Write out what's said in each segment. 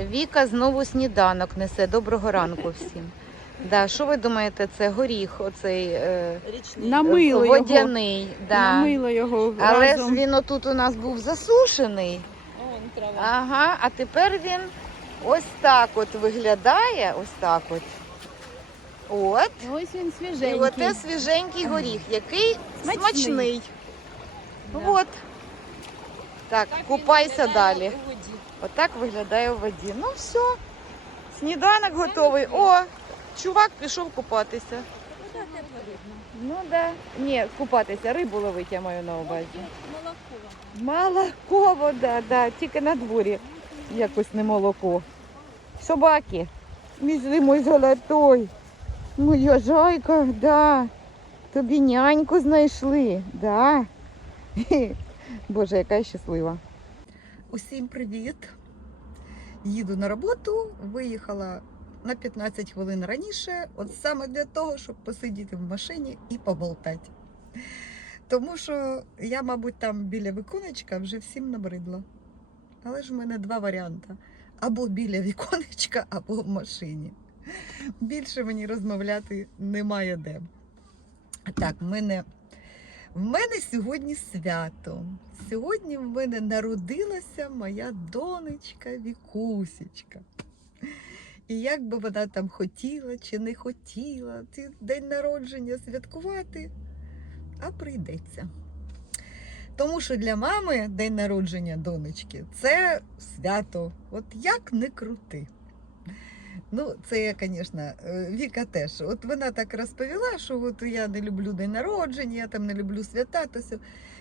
Віка знову сніданок несе. Доброго ранку всім. Да, що ви думаєте, це горіх, оцей е, Річний. Намило його. водяний. Да. Намило його Але ж разом. він отут у нас був засушений. Вон трава. Ага, а тепер він ось так от виглядає. Ось так от. От. Ось він І свіженький. оте свіженький горіх, який смачний. Смачний. Да. От. Так, Так купайся далі. у воді. Отак виглядає в воді. Ну все. Сніданок готовий. О, чувак пішов купатися. Ну да. Ні, купатися, рибу ловить, я маю на увазі. Молоко. Молоко вода, да, тільки на дворі якось не молоко. Собаки. Мій мой золотой. Моя жайка, да. Тобі няньку знайшли, да. Боже, яка я щаслива. Усім привіт! Їду на роботу, виїхала на 15 хвилин раніше, от саме для того, щоб посидіти в машині і поболтати. Тому що я, мабуть, там біля віконечка вже всім набридла. Але ж в мене два варіанти: або біля віконечка, або в машині. Більше мені розмовляти немає де. Так, в мене в мене сьогодні свято. Сьогодні в мене народилася моя донечка Вікусечка. І як би вона там хотіла чи не хотіла день народження святкувати, а прийдеться. Тому що для мами день народження донечки це свято. От як не крути. Ну, це звісно, Віка теж. От вона так розповіла, що от я не люблю день народження, я там не люблю свята, то все.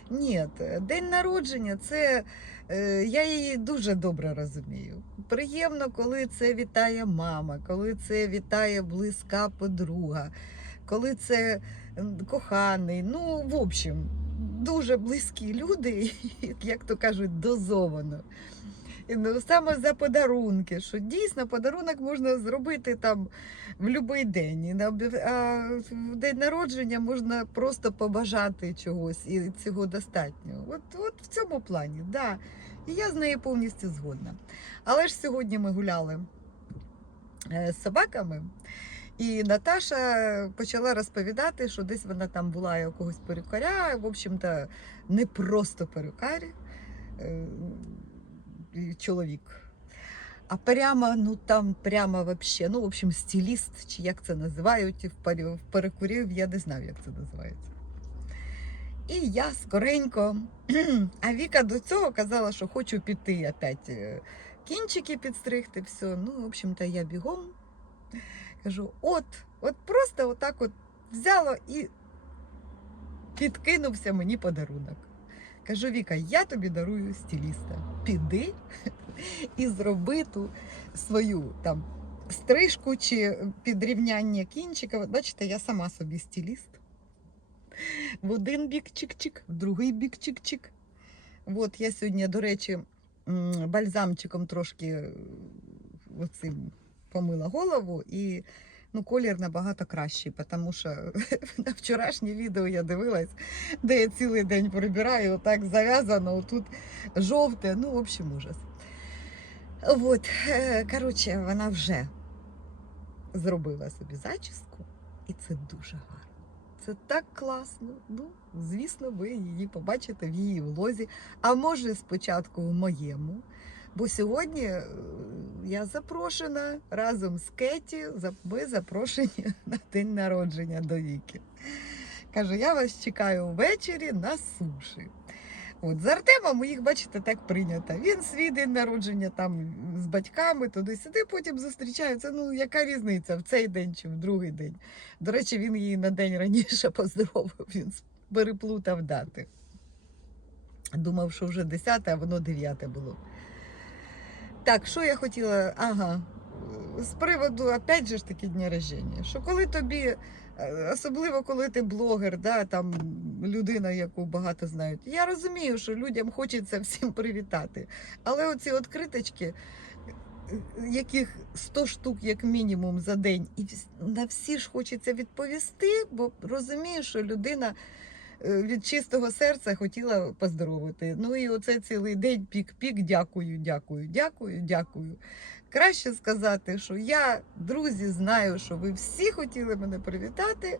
Ні, день народження це е, я її дуже добре розумію. Приємно, коли це вітає мама, коли це вітає близька подруга, коли це коханий. Ну, в общем, дуже близькі люди, як то кажуть, дозовано. Ну, саме за подарунки, що дійсно подарунок можна зробити там в будь-який день. А в день народження можна просто побажати чогось, і цього достатньо. От, от в цьому плані, да. І я з нею повністю згодна. Але ж сьогодні ми гуляли е, з собаками. І Наташа почала розповідати, що десь вона там була якогось перукаря, в общем-то, не просто перукар, е, чоловік. А прямо, ну там прямо вообще, ну, в общем, стиліст, чи як це називають, в перекурів, я не знаю, як це називається. І я скоренько, а Віка до цього казала, що хочу піти опять е, кінчики підстригти, все. Ну, в общем-то, я бігом. Кажу, от, от просто отак от взяла і підкинувся мені подарунок. Кажу, Віка, я тобі дарую стиліста. Піди і зроби ту свою там стрижку чи підрівняння кінчика. Бачите, я сама собі стиліст. В один бік чик-чик, в другий бік чик-чик. От я сьогодні, до речі, бальзамчиком трошки е, оцим помила голову і ну, колір набагато кращий, тому що на вчорашнє відео я дивилась, де я цілий день прибираю, отак зав'язано, тут жовте, ну, в общем, ужас. От, е, коротше, вона вже зробила собі зачіску, і це дуже гарно. Це так класно. Ну, звісно, ви її побачите в її влозі, а може спочатку в моєму. Бо сьогодні е, я запрошена разом з Кеті. Ми запрошені на день народження до Віки. Кажу, я вас чекаю ввечері на суші. От з Артемом їх, бачите, так прийнято. Він свій день народження там з батьками туди-сюди, потім зустрічаються. Ну, яка різниця в цей день чи в другий день. До речі, він її на день раніше поздоровив, він переплутав дати. Думав, що вже 10, а воно 9 було. Так, що я хотіла? Ага. З приводу, опять же ж таки, дня рождення. Що коли тобі, е, особливо коли ти блогер, да, там людина, яку багато знають. Я розумію, що людям хочеться всім привітати. Але оці откриточки, е, яких 100 штук як мінімум за день, і на всі ж хочеться відповісти, бо розумію, що людина від чистого серця хотіла поздоровити. Ну і оце цілий день пік-пік, дякую, дякую, дякую, дякую. Краще сказати, що я, друзі, знаю, що ви всі хотіли мене привітати,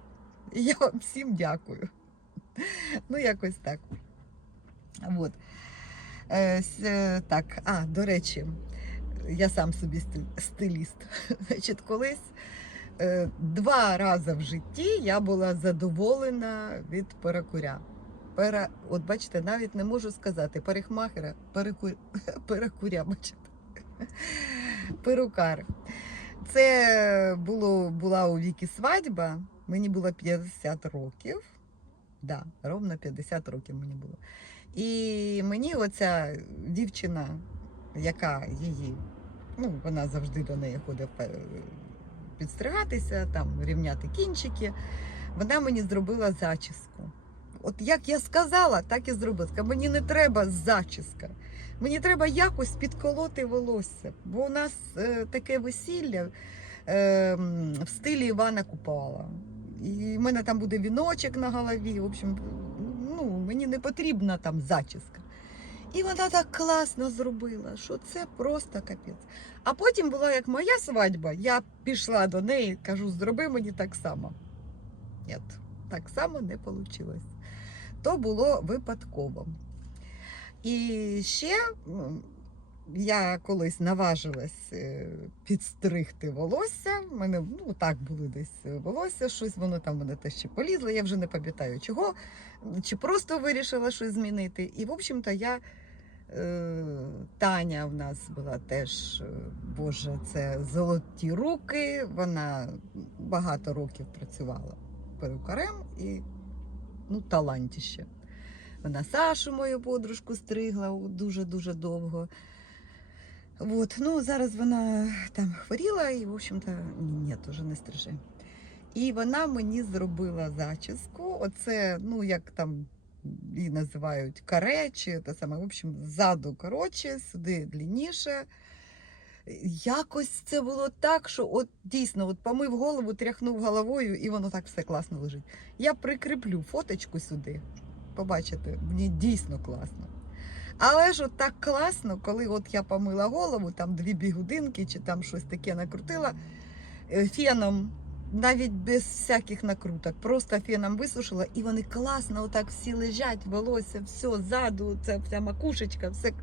і я вам всім дякую. Ну, якось так. От. Е, е, так, а, до речі, я сам собі стиліст. Значить, колись е, два рази в житті я була задоволена від перекуря. Пера, от бачите, навіть не можу сказати парикмахера, переку, перекуря, бачите. Перукар. Це було, була у віки свадьба, мені було 50 років. Да, ровно 50 років мені було. І мені оця дівчина, яка її, ну, вона завжди до неї ходить е, підстригатися, там рівняти кінчики, вона мені зробила зачіску. От як я сказала, так і зробила. Мені не треба зачіска. Мені треба якось підколоти волосся. Бо у нас е, таке весілля е, в стилі Івана Купала. І в мене там буде віночок на голові. В общем, ну, мені не потрібна там зачіска. І вона так класно зробила, що це просто капець. А потім була як моя свадьба, я пішла до неї, кажу, зроби мені так само. Ні, так само не вийшло. То було випадково. І ще я колись наважилась е, підстригти волосся. У мене ну, так були десь волосся, щось воно там мене теж ще полізло, я вже не пам'ятаю чого, чи просто вирішила щось змінити. І, в общем-то, я. Е, Таня в нас була теж, е, Боже, це золоті руки. Вона багато років працювала перукарем і ну, талантіще. Вона Сашу, мою подружку, стригла дуже-дуже довго. От, ну, зараз вона там хворіла і, в общем-то, ні, вже не стриже. І вона мені зробила зачіску. Оце, ну, як там її називають каре, чи те саме, в общем, ззаду коротше, сюди длинніше. Якось це було так, що от дійсно от помив голову, тряхнув головою, і воно так все класно лежить. Я прикріплю фоточку сюди. Побачите, мені дійсно класно. Але ж от так класно, коли от я помила голову, там дві бігудинки чи там щось таке накрутила е, феном, навіть без всяких накруток, просто феном висушила, і вони класно отак всі лежать, волосся, все ззаду, ця вся макушечка, все.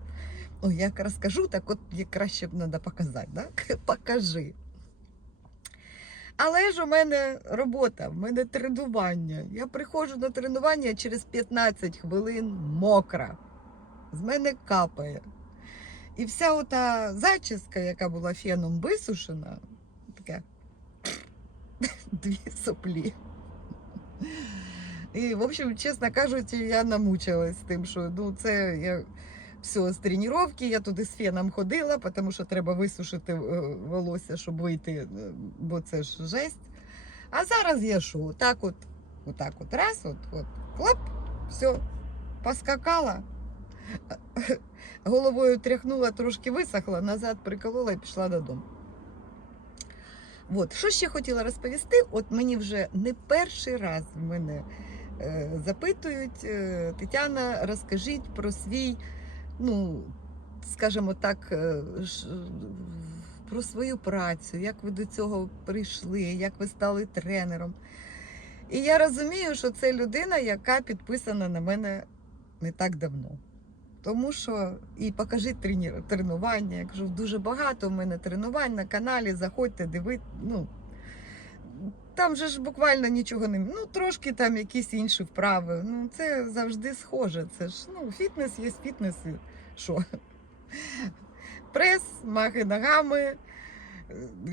Ой, як розкажу, так от краще б треба показати, да? Покажи. Але ж у мене робота, в мене тренування. Я приходжу на тренування через 15 хвилин мокра. З мене капає. І вся ота зачіска, яка була феном висушена, така дві соплі. І, в общем, чесно кажучи, я намучилась тим, що ну, це я все з тренування, я туди з феном ходила, тому що треба висушити е, волосся, щоб вийти, е, бо це ж жесть. А зараз я що, так от, отак от раз, от, от, хлоп, все, поскакала. Головою тряхнула, трошки висохла, назад приколола і пішла додому. От, що ще хотіла розповісти? От мені вже не перший раз мене е, запитують, е, Тетяна, розкажіть про свій, ну, скажімо так, е, про свою працю, як ви до цього прийшли, як ви стали тренером. І я розумію, що це людина, яка підписана на мене не так давно. Тому що і трені- тренування. Я кажу, дуже багато в мене тренувань на каналі. Заходьте, дивити. Ну, там же ж буквально нічого не ну трошки там якісь інші вправи. Ну це завжди схоже. Це ж ну, фітнес є фітнес. і Що? Прес, махи ногами,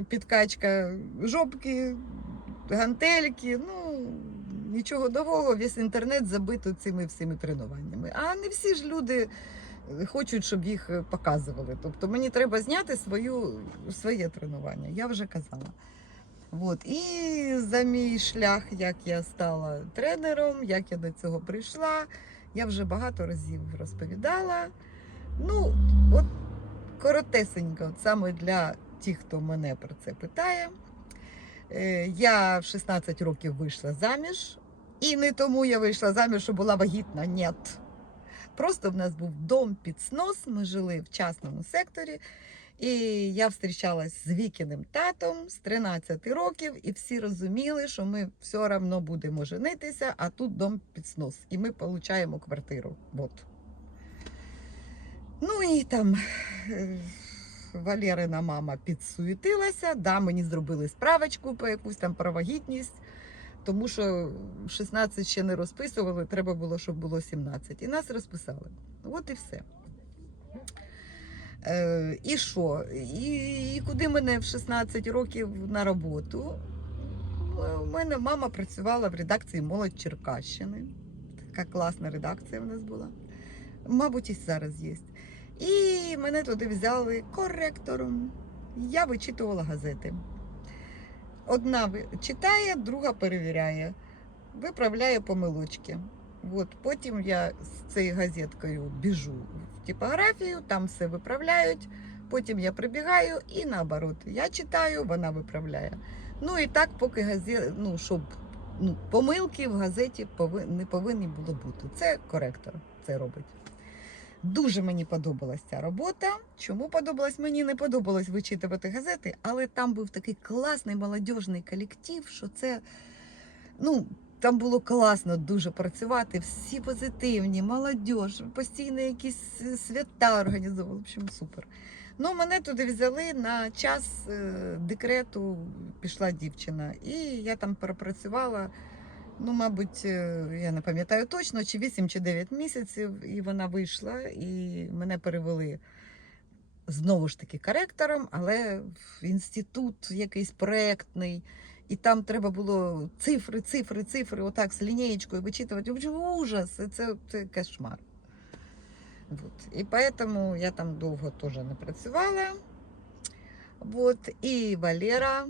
підкачка жопки, гантельки. Ну нічого нового, весь інтернет забито цими всіми тренуваннями. А не всі ж люди е, хочуть, щоб їх е, показували. Тобто мені треба зняти свою, своє тренування, я вже казала. От. І за мій шлях, як я стала тренером, як я до цього прийшла, я вже багато разів розповідала. Ну, от коротесенько, от саме для тих, хто мене про це питає. Е, Я в 16 років вийшла заміж І не тому я вийшла заміж, що була вагітна. Ні. Просто в нас був дом під снос, ми жили в частному секторі. І я зустрічалась з Вікіним татом з 13 років, і всі розуміли, що ми все одно будемо женитися, а тут дом під снос. І ми отримуємо квартиру. От. Ну і там е, Валерина мама підсуетилася, да, мені зробили справочку по якусь там про вагітність, тому що 16 ще не розписували, треба було, щоб було 17. І нас розписали. От і все. Е, і що? І, і куди мене в 16 років на роботу? Е, У мене мама працювала в редакції Молодь Черкащини. Така класна редакція в нас була. Мабуть, і зараз є. І мене туди взяли коректором. Я вичитувала газети. Одна читає, друга перевіряє, виправляє помилочки. От, потім я з цією газеткою біжу в типографію, там все виправляють. Потім я прибігаю і наоборот. Я читаю, вона виправляє. Ну і так, поки газет, ну, щоб ну, помилки в газеті пови- не повинні було бути. Це коректор це робить. Дуже мені подобалась ця робота. Чому подобалась? Мені не подобалось вичитувати газети, але там був такий класний молодіжний колектив, що це ну. Там було класно дуже працювати, всі позитивні, молодь, постійно якісь е, свята організовували. В общем, супер. Ну, мене туди взяли на час е, декрету, пішла дівчина, і я там пропрацювала. Ну, мабуть, е, я не пам'ятаю точно, чи 8 чи 9 місяців, і вона вийшла, і мене перевели знову ж таки коректором, але в інститут якийсь проектний. І там треба було цифри, цифри, цифри, отак з лінієчкою вичитувати. Ужас, це, це кошмар. Вот. І поэтому я там довго теж не працювала. Вот. І Валера,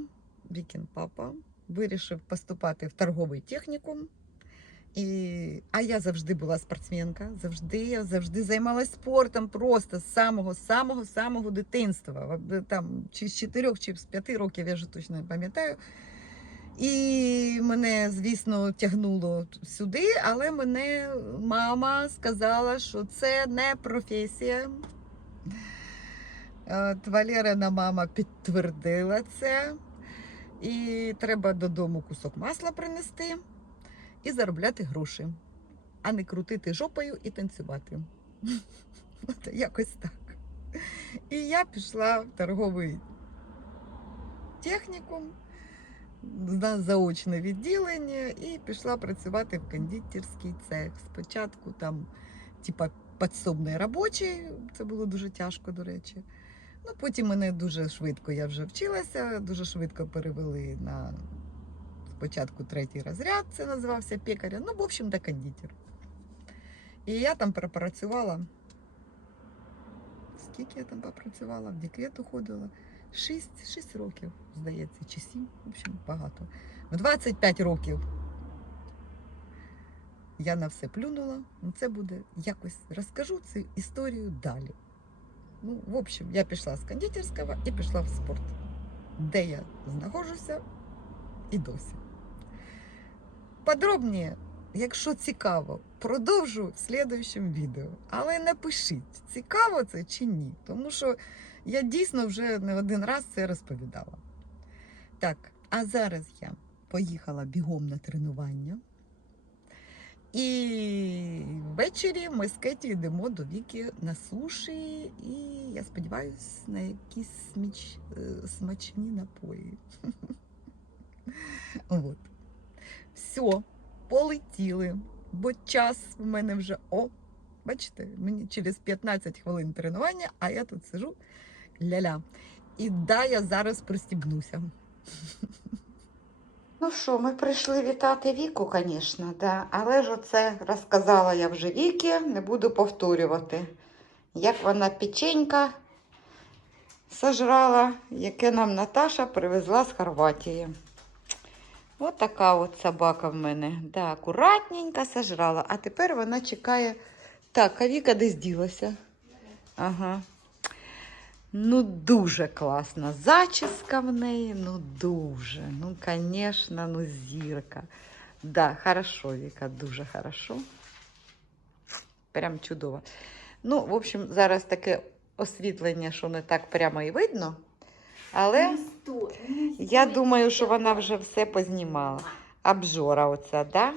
Вікін папа, вирішив поступати в торговий технікум. І... А я завжди була спортсменка, завжди, я завжди займалася спортом просто з самого самого дитинства. Там чи з 4, чи з 5 років, я вже точно не пам'ятаю. І мене, звісно, тягнуло сюди, але мене мама сказала, що це не професія. От Валерина мама підтвердила це. І треба додому кусок масла принести і заробляти гроші, а не крутити жопою і танцювати. От якось так. І я пішла в торговий технікум на заочне відділення і пішла працювати в кондитерський цех. Спочатку там, типа, підсобний робочий, це було дуже тяжко, до речі. Ну, потім мене дуже швидко я вже вчилася, дуже швидко перевели на спочатку третій розряд, це називався пекаря. Ну, в общем, до кондитер. І я там пропрацювала. Скільки я там попрацювала? В декрет уходила. 6, 6 років, здається, чи 7, в общем, багато. В 25 років я на все плюнула. Ну, Це буде якось розкажу цю історію далі. Ну, в общем, я пішла з кондитерського і пішла в спорт, де я знаходжуся і досі. Подробніше, якщо цікаво, продовжу в слідуючому відео. Але напишіть, цікаво це чи ні. Тому що я дійсно вже не один раз це розповідала. Так, а зараз я поїхала бігом на тренування. І ввечері ми з Кеті йдемо до Віки на суші, і я сподіваюся, на якісь сміч, е, смачні напої. От. Все, полетіли, бо час в мене вже о. Бачите, мені через 15 хвилин тренування, а я тут сижу ля-ля. І да, я зараз пристібнуся. Ну що, ми прийшли вітати Віку, звісно, да. але ж оце розказала я вже Вікі, не буду повторювати, як вона печенька сожрала, яке нам Наташа привезла з Хорватії. Ось така от собака в мене. Да, акуратненько сожрала. А тепер вона чекає. Так, а Віка десь ділася. Ага. Ну, дуже класна зачіска в неї, ну дуже. Ну, звісно, ну зірка. Да, хорошо, Віка, дуже хорошо. Прям чудово. Ну, в общем, зараз таке освітлення, що не так прямо і видно. Але я думаю, що вона вже все познімала. Обжора оця, да?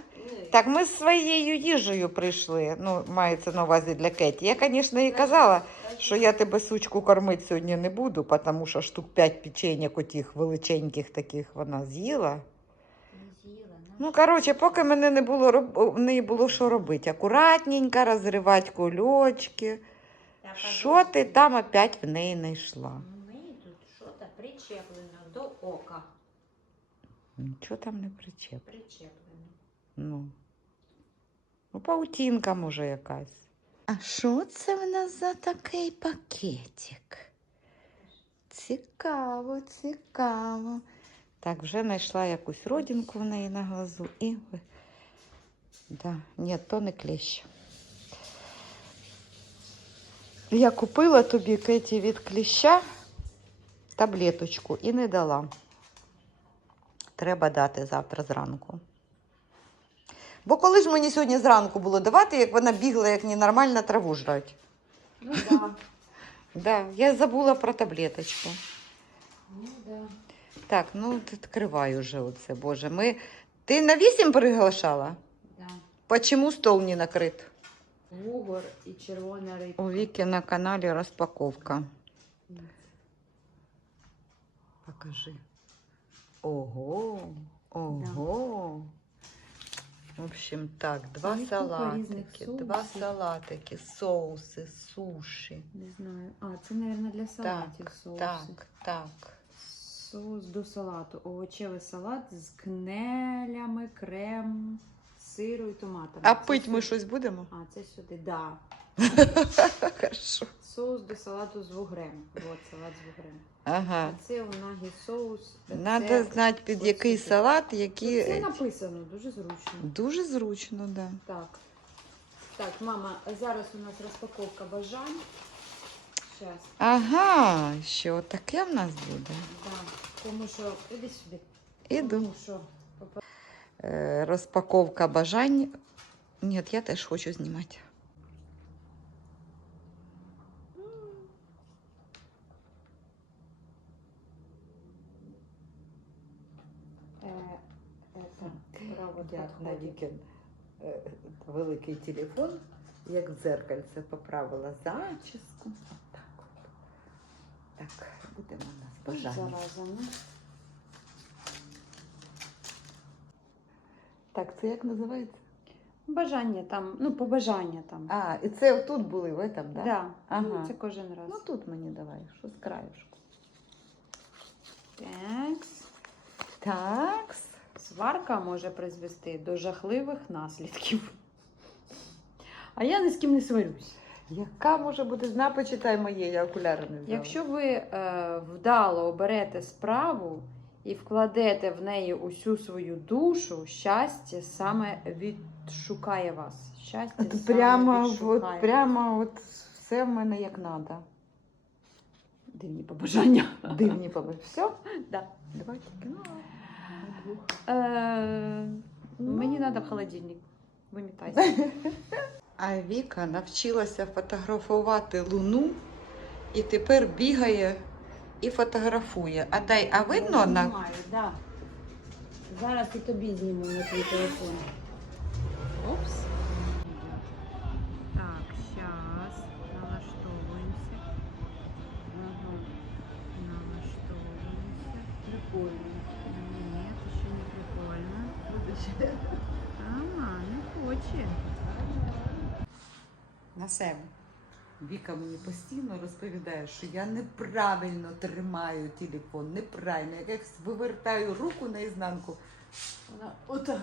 Так, ми з своєю їжею прийшли. Ну, мається на увазі для Кеті. Я, звісно, їй казала, що я тебе сучку кормити сьогодні не буду, тому що штук 5 печеньок отих величеньких таких вона з'їла. Ну, коротше, поки мене не було роб... в неї було що робити. Акуратненько розривати кульочки. Що ти там опять в неї знайшла? У неї тут щось причеплено до ока. Нічого там не причеп. Причеплено. Ну. Ну, паутінка може якась. А що це в нас за такий пакетик? Цікаво, цікаво. Так, вже знайшла якусь родинку в неї на глазу і. Да, ні, то не клещ. Я купила тобі Кеті від кліща таблеточку і не дала. Треба дати завтра зранку. Бо коли ж мені сьогодні зранку було давати, як вона бігла, як ненормальна траву жрать. Ну да. Да, я забула про таблеточку. Ну да. Так, ну відкривай уже оце, Боже. Ми... Ти на вісім приглашала? Да. Почему стол не накрит? Вугор і червона рибка. У Віки на каналі розпаковка. Покажи. Ого, ого. В общем, так, два різних салатики, два салатики, соуси, суші. Не знаю. А, це, мабуть, для салатів соуси. Так, так. Соус до салату. Овочевий салат з кнелями, крем, сиру і томатами. А Це пить ми щось будемо? А, це сюди, да. Хорошо. Соус до салату з вугрем. От салат з вугрем. Ага. А це у нагі соус. Надо Це- знати, під який салат, які. Це написано, дуже зручно. Дуже зручно, да. Так. Так, мама, зараз у нас розпаковка бажань. Зараз. Ага, що таке в нас буде? Да. Тому що іди сюди. Іду. Що Е, розпаковка бажань. Ні, я теж хочу знімати. е, е, так, право Я підходить. на е, великий телефон, як в дзеркальце поправила зачіску. Так, от. так будемо у нас бажання. Ну. Так, це як називається? Бажання там, ну, побажання там. А, і це тут були в этом, да? Да. Ага. Ну, це кожен раз. Ну тут мені давай, що з краюшку. Так. Так. Сварка може призвести до жахливих наслідків. А я ні з ким не сварюсь. Яка може бути зна, почитай моє, я окуляри не взяла. Якщо ви е, вдало оберете справу і вкладете в неї усю свою душу, щастя саме відшукає вас. Щастя От саме прямо, от, відшукає. прямо от все в мене як надо. Дивні побажання. Дивні побачки. Все? Да. Давай тільки. Ну. Е, Ну. Мені треба в холодильник. Вимітайся. А Віка навчилася фотографувати луну і тепер бігає і фотографує. А дай, а видно на Знімаю, да. Зараз і тобі зніму на твій телефон. Опс. Так, зараз налаштовуємося. Ага. Налаштовуємося. Прикольно. Ні, це ще не прикольно. Ага, не хоче. На себе. Віка мені постійно розповідає, що я неправильно тримаю телефон, неправильно. Я як вивертаю руку наізнанку. Вона отак.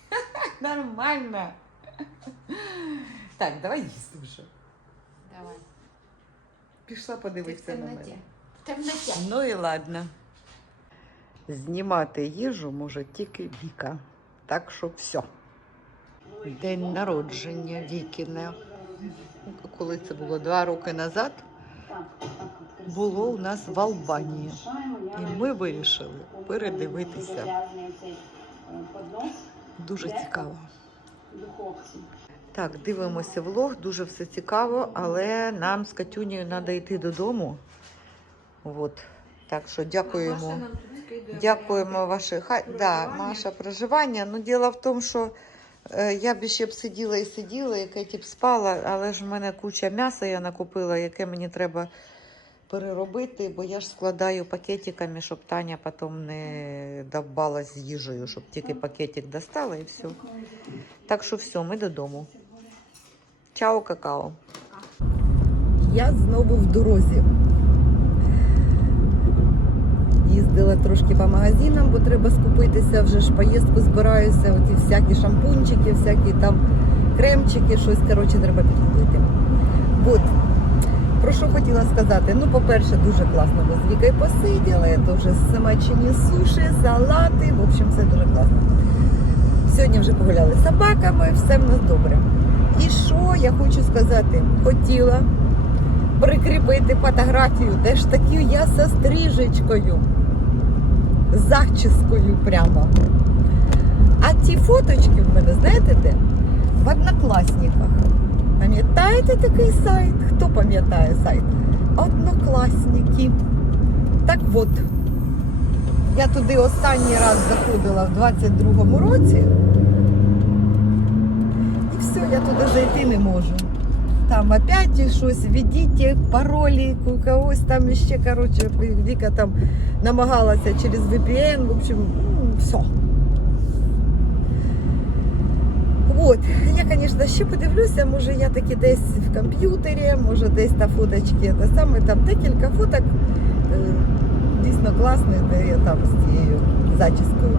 Нормально. Так, давай їсти вже. Давай. Пішла подивитися на мене. В темноті. Ну і ладно. Знімати їжу може тільки Віка. Так що все. День народження Вікіне. Коли це було два роки назад, було у нас в Албанії. І ми вирішили передивитися Дуже цікаво. Так, дивимося влог, дуже все цікаво, але нам з Катюнею треба йти додому. От. Так що дякуємо. Дякуємо вашій хай. Да, Маша проживання. Ну, діло в тому, що я б ще б сиділа і сиділа, і Кеті б спала, але ж в мене куча м'яса я накупила, яке мені треба переробити, бо я ж складаю пакетиками, щоб Таня потім не довбалась з їжею, щоб тільки пакетик достала і все. Так що все, ми додому. Чао, какао. Я знову в дорозі. Їздила трошки по магазинам, бо треба скупитися, вже ж поїздку збираюся, оті всякі шампунчики, всякі там кремчики, щось коротше треба підкупити. От. Про що хотіла сказати? Ну, по-перше, дуже класно ми з Вікою посиділи, дуже смачені суші, салати, в общем, все дуже класно. Сьогодні вже погуляли з собаками, все в нас добре. І що я хочу сказати? Хотіла прикріпити фотографію, де ж таки я со стрижечкою, зачіскою прямо. А ті фоточки в мене, знаєте де? В однокласниках. Пам'ятаєте такий сайт? Хто пам'ятає сайт? Однокласники. Так от, я туди останній раз заходила в 22-му році. І все, я туди зайти не можу. Там опять щось, введіть паролі, когось там ще, коротше, Віка там намагалася через VPN, в общем, все. От, я, звісно, ще подивлюся, може я таки десь в комп'ютері, може десь та фоточки, те саме там декілька фоток е, дійсно класних, де я там з цією зачіскою.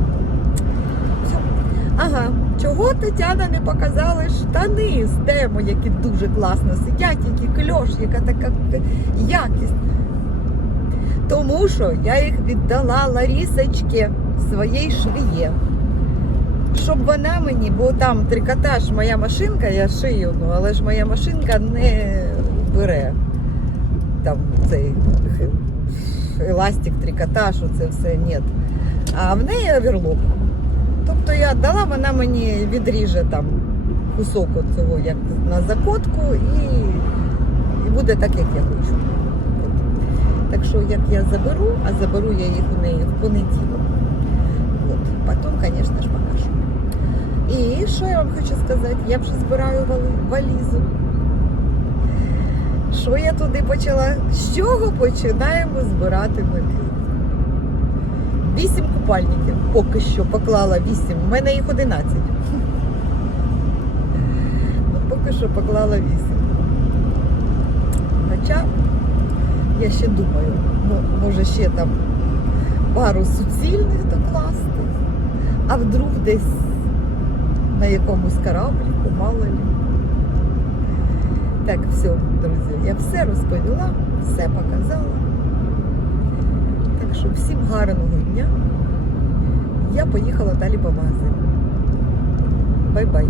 Ага, чого Тетяна не показала штани з тему, які дуже класно сидять, які кльош, яка така якість. Тому що я їх віддала Ларісочці своїй швіє. Щоб вона мені, бо там трикотаж, моя машинка, я шию, ну, але ж моя машинка не бере там цей еластик, трикотаж, оце все ні. А в неї оверлок. Тобто я дала, вона мені відріже там кусок цього як на закотку і, і буде так, як я хочу. Так що як я заберу, а заберу я їх у неї в понеділок. От. Потім, звісно ж, покажу. І що я вам хочу сказати? Я вже збираю валізу. Що я туди почала? З чого починаємо збирати валізу? Вісім купальників поки що поклала вісім. У мене їх 11. Ну, поки що поклала вісім. Хоча я ще думаю, може ще там пару суцільних докласти, а вдруг десь на якомусь корабліку, мало ли. Так, все, друзі, я все розповіла, все показала. Що всім гарного дня. Я поїхала далі по бази. Бай-бай.